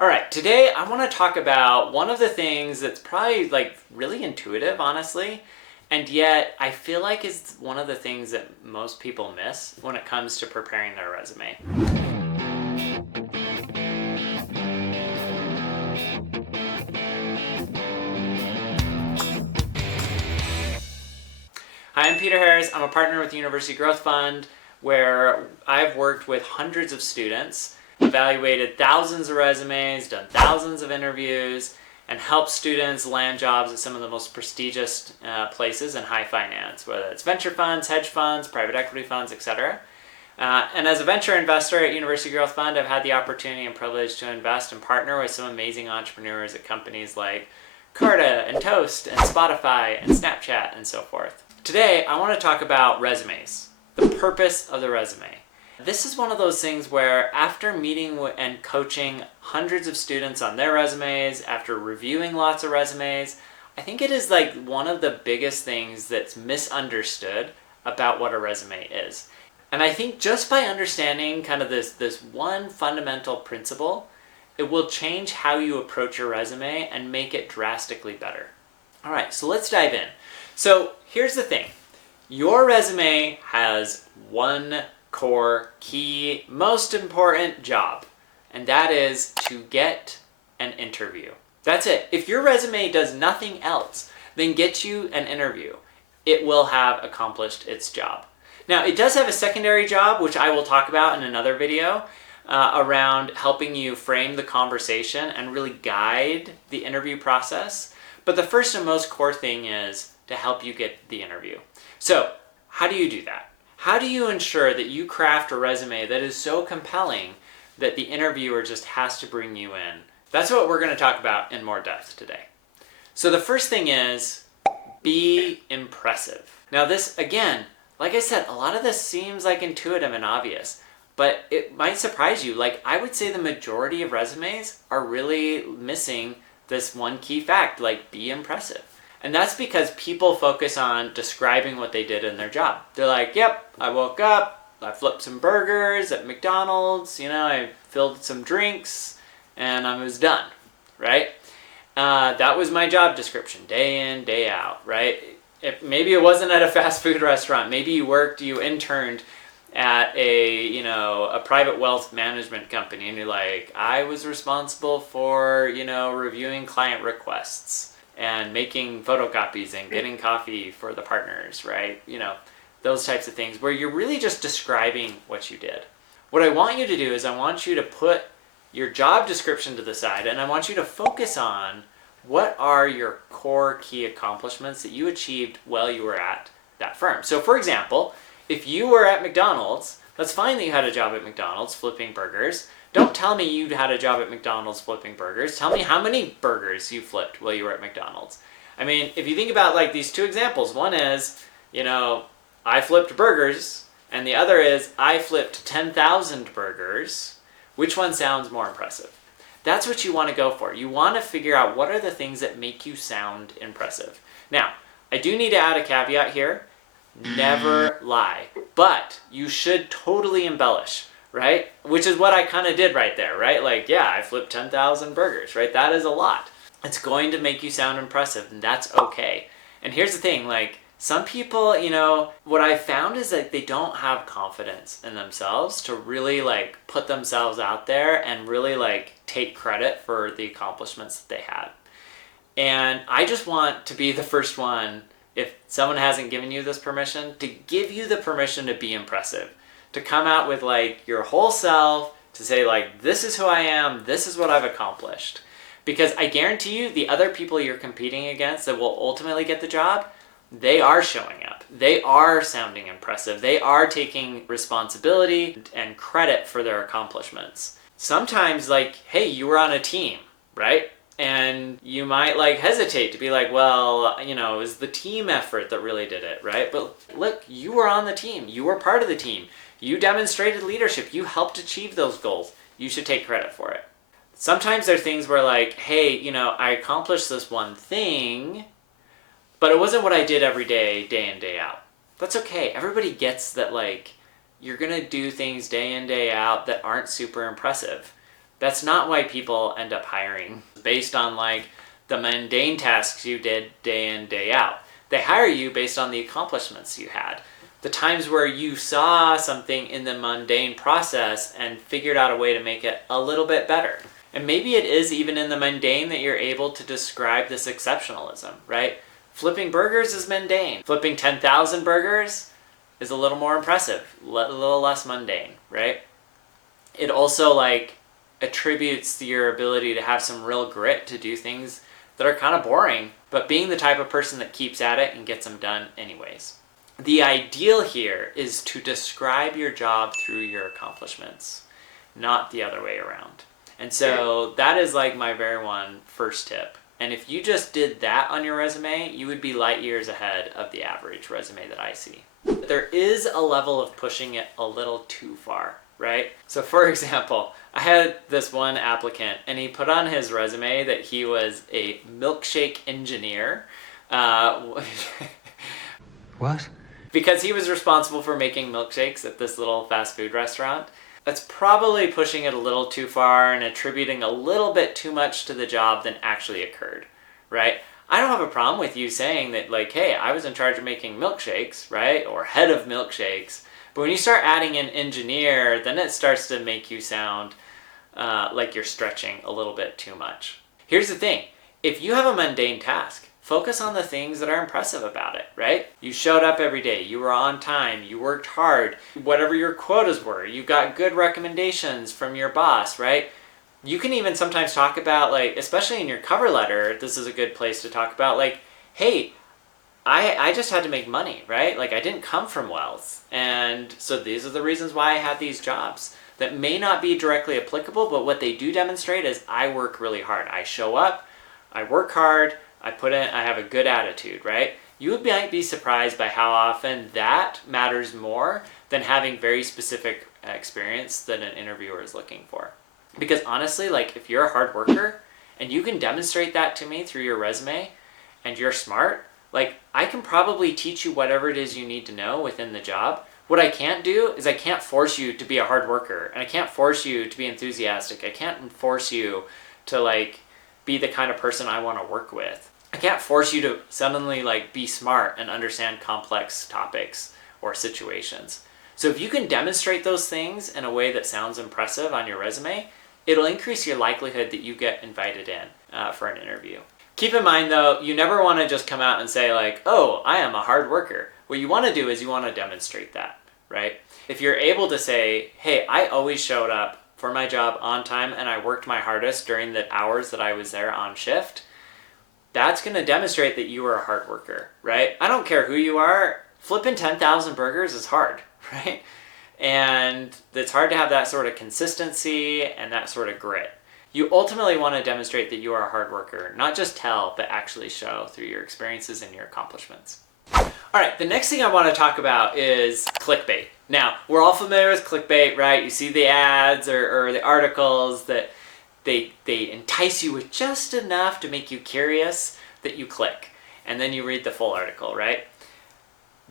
All right, today I want to talk about one of the things that's probably like really intuitive, honestly, and yet I feel like is one of the things that most people miss when it comes to preparing their resume. Hi, I'm Peter Harris. I'm a partner with the University Growth Fund, where I've worked with hundreds of students, evaluated thousands of resumes, done thousands of interviews, and helped students land jobs at some of the most prestigious places in high finance, whether it's venture funds, hedge funds, private equity funds, etc. And as a venture investor at University Growth Fund, I've had the opportunity and privilege to invest and partner with some amazing entrepreneurs at companies like Carta and Toast and Spotify and Snapchat and so forth. Today, I want to talk about resumes, the purpose of the resume. This is one of those things where after meeting and coaching hundreds of students on their resumes, after reviewing lots of resumes, I think it is like one of the biggest things that's misunderstood about what a resume is. And I think just by understanding kind of this one fundamental principle, it will change how you approach your resume and make it drastically better. All right, so let's dive in. So here's the thing. Your resume has one core, key, most important job, and that is to get an interview. That's it. If your resume does nothing else than get you an interview, it will have accomplished its job. Now, it does have a secondary job, which I will talk about in another video, around helping you frame the conversation and really guide the interview process. But the first and most core thing is to help you get the interview. So, how do you do that? How do you ensure that you craft a resume that is so compelling that the interviewer just has to bring you in? That's what we're going to talk about in more depth today. So the first thing is, be impressive. Now this, again, like I said, a lot of this seems like intuitive and obvious, but it might surprise you. Like, I would say the majority of resumes are really missing this one key fact, like be impressive. And that's because people focus on describing what they did in their job. They're like, yep, I woke up, I flipped some burgers at McDonald's, I filled some drinks, and I was done, right? That was my job description, day in, day out, right? Maybe it wasn't at a fast food restaurant. Maybe you interned at a private wealth management company, and you're like, I was responsible for, reviewing client requests and making photocopies and getting coffee for the partners, right? Those types of things where you're really just describing what you did. What I want you to do is I want you to put your job description to the side, and I want you to focus on what are your core key accomplishments that you achieved while you were at that firm. So for example, if you were at McDonald's, that's fine that you had a job at McDonald's flipping burgers. Don't tell me you had a job at McDonald's flipping burgers. Tell me how many burgers you flipped while you were at McDonald's. I mean, if you think about like these two examples, one is, I flipped burgers, and the other is I flipped 10,000 burgers. Which one sounds more impressive? That's what you want to go for. You want to figure out what are the things that make you sound impressive. Now, I do need to add a caveat here. Never lie, but you should totally embellish, right? Which is what I kind of did right there, right? Like, yeah, I flipped 10,000 burgers, right? That is a lot. It's going to make you sound impressive, and that's okay. And here's the thing, like, some people, what I found is that they don't have confidence in themselves to really like put themselves out there and really like take credit for the accomplishments that they had. And I just want to be the first one, if someone hasn't given you this permission, to give you the permission to be impressive, to come out with like your whole self, to say like, this is who I am, this is what I've accomplished. Because I guarantee you the other people you're competing against that will ultimately get the job, they are showing up. They are sounding impressive. They are taking responsibility and credit for their accomplishments. Sometimes like, hey, you were on a team, right? And you might like hesitate to be like, well, it was the team effort that really did it, right? But look, you were on the team. You were part of the team. You demonstrated leadership. You helped achieve those goals. You should take credit for it. Sometimes there are things where like, hey, I accomplished this one thing, but it wasn't what I did every day, day in, day out. That's okay. Everybody gets that like, you're going to do things day in, day out that aren't super impressive. That's not why people end up hiring based on like the mundane tasks you did day in, day out. They hire you based on the accomplishments you had. The times where you saw something in the mundane process and figured out a way to make it a little bit better. And maybe it is even in the mundane that you're able to describe this exceptionalism, right? Flipping burgers is mundane. Flipping 10,000 burgers is a little more impressive, a little less mundane, right? It also like attributes your ability to have some real grit to do things that are kind of boring, but being the type of person that keeps at it and gets them done anyways. The ideal here is to describe your job through your accomplishments, not the other way around. And so that is like my very first tip. And if you just did that on your resume, you would be light years ahead of the average resume that I see. But there is a level of pushing it a little too far, right? So for example, I had this one applicant and he put on his resume that he was a milkshake engineer. What? Because he was responsible for making milkshakes at this little fast food restaurant. That's probably pushing it a little too far and attributing a little bit too much to the job than actually occurred, right? I don't have a problem with you saying that, like, hey, I was in charge of making milkshakes, right? Or head of milkshakes. But when you start adding in engineer, then it starts to make you sound like you're stretching a little bit too much. Here's the thing. If you have a mundane task, focus on the things that are impressive about it, right? You showed up every day, you were on time, you worked hard, whatever your quotas were, you got good recommendations from your boss, right? You can even sometimes talk about, like, especially in your cover letter, this is a good place to talk about, like, hey, I just had to make money, right? Like, I didn't come from wealth. And so these are the reasons why I had these jobs that may not be directly applicable, but what they do demonstrate is I work really hard. I show up, I work hard, I have a good attitude, right? You might be surprised by how often that matters more than having very specific experience that an interviewer is looking for. Because honestly, like, if you're a hard worker and you can demonstrate that to me through your resume and you're smart, like, I can probably teach you whatever it is you need to know within the job. What I can't do is I can't force you to be a hard worker, and I can't force you to be enthusiastic. I can't force you to, like, be the kind of person I want to work with. I can't force you to suddenly, like, be smart and understand complex topics or situations. So if you can demonstrate those things in a way that sounds impressive on your resume, it'll increase your likelihood that you get invited in for an interview. Keep in mind, though, you never want to just come out and say, like, oh, I am a hard worker. What you want to do is you want to demonstrate that, right? If you're able to say, hey, I always showed up for my job on time and I worked my hardest during the hours that I was there on shift, that's going to demonstrate that you are a hard worker, right? I don't care who you are. Flipping 10,000 burgers is hard, right? And it's hard to have that sort of consistency and that sort of grit. You ultimately want to demonstrate that you are a hard worker, not just tell, but actually show through your experiences and your accomplishments. All right, the next thing I want to talk about is clickbait. Now, we're all familiar with clickbait, right? You see the ads or the articles that they entice you with just enough to make you curious that you click. And then you read the full article, right?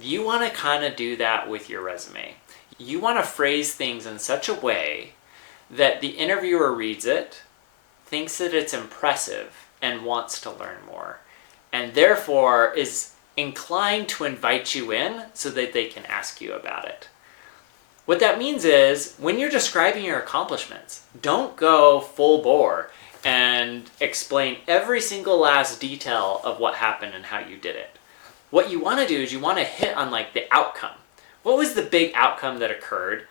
You want to kind of do that with your resume. You want to phrase things in such a way that the interviewer reads it, thinks that it's impressive, and wants to learn more. And therefore is inclined to invite you in so that they can ask you about it. What that means is, when you're describing your accomplishments, don't go full bore and explain every single last detail of what happened and how you did it. What you want to do is you want to hit on, like, the outcome. What was the big outcome that occurred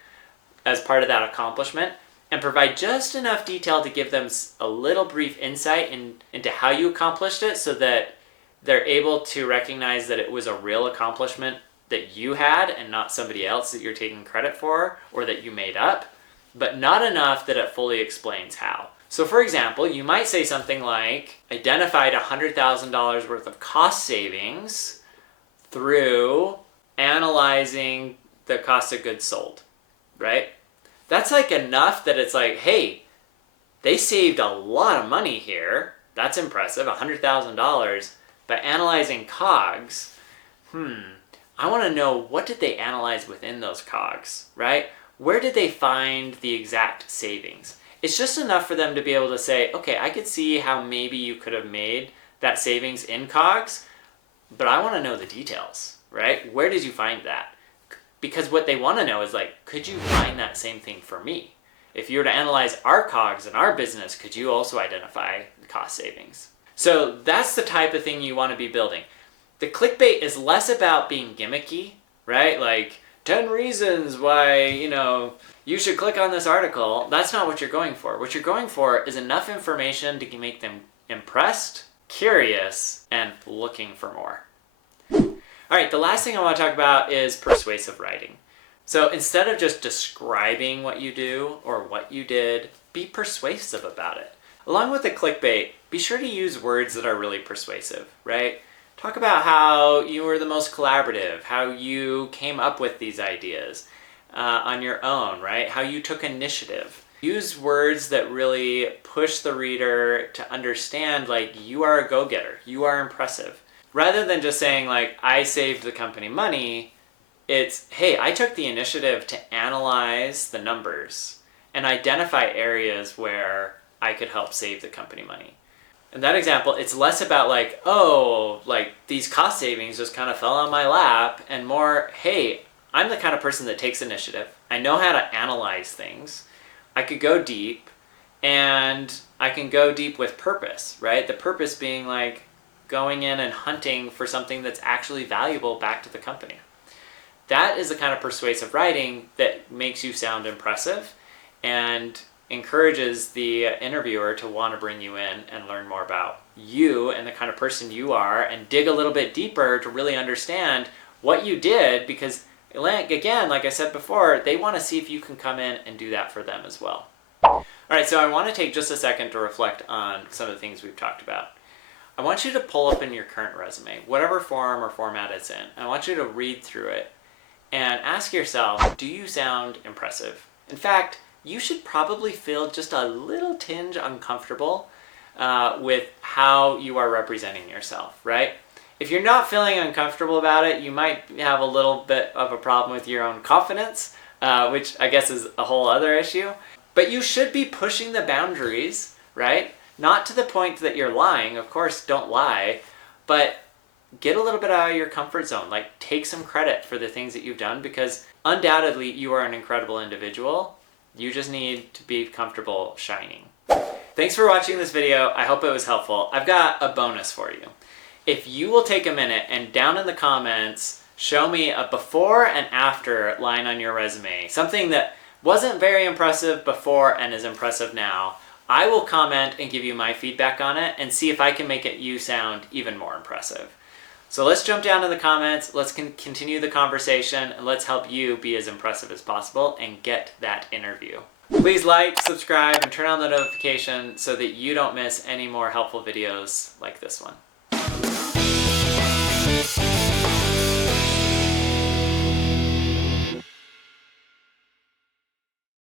as part of that accomplishment? And provide just enough detail to give them a little brief insight into how you accomplished it so that they're able to recognize that it was a real accomplishment that you had and not somebody else that you're taking credit for or that you made up, but not enough that it fully explains how. So for example, you might say something like, identified $100,000 worth of cost savings through analyzing the cost of goods sold, right? That's like enough that it's like, hey, they saved a lot of money here. That's impressive, $100,000. By analyzing COGS, I want to know, what did they analyze within those COGS, right? Where did they find the exact savings? It's just enough for them to be able to say, okay, I could see how maybe you could have made that savings in COGS, but I want to know the details, right? Where did you find that? Because what they want to know is like, could you find that same thing for me? If you were to analyze our COGS in our business, could you also identify the cost savings? So that's the type of thing you want to be building. The clickbait is less about being gimmicky, right? Like 10 reasons why, you should click on this article. That's not what you're going for. What you're going for is enough information to make them impressed, curious, and looking for more. All right, the last thing I want to talk about is persuasive writing. So instead of just describing what you do or what you did, be persuasive about it. Along with the clickbait, be sure to use words that are really persuasive, right? Talk about how you were the most collaborative, how you came up with these ideas on your own, right? How you took initiative. Use words that really push the reader to understand like you are a go-getter, you are impressive. Rather than just saying like, I saved the company money, it's, hey, I took the initiative to analyze the numbers and identify areas where I could help save the company money. In that example, it's less about like, oh, like these cost savings just kind of fell on my lap, and more, hey, I'm the kind of person that takes initiative. I know how to analyze things. I could go deep, and I can go deep with purpose, right? The purpose being like going in and hunting for something that's actually valuable back to the company. That is the kind of persuasive writing that makes you sound impressive and encourages the interviewer to want to bring you in and learn more about you and the kind of person you are and dig a little bit deeper to really understand what you did, because again, like I said before, they want to see if you can come in and do that for them as well. All right, so I want to take just a second to reflect on some of the things we've talked about. I want you to pull up in your current resume, whatever form or format it's in. I want you to read through it and ask yourself, do you sound impressive? In fact, you should probably feel just a little tinge uncomfortable with how you are representing yourself, right? If you're not feeling uncomfortable about it, you might have a little bit of a problem with your own confidence, which I guess is a whole other issue. But you should be pushing the boundaries, right? Not to the point that you're lying. Of course, don't lie, but get a little bit out of your comfort zone. Like, take some credit for the things that you've done, because undoubtedly you are an incredible individual. You just need to be comfortable shining. Thanks for watching this video. I hope it was helpful. I've got a bonus for you. If you will take a minute and down in the comments, show me a before and after line on your resume, something that wasn't very impressive before and is impressive now, I will comment and give you my feedback on it and see if I can make you sound even more impressive. So let's jump down in the comments, let's continue the conversation, and let's help you be as impressive as possible and get that interview. Please like, subscribe, and turn on the notification so that you don't miss any more helpful videos like this one.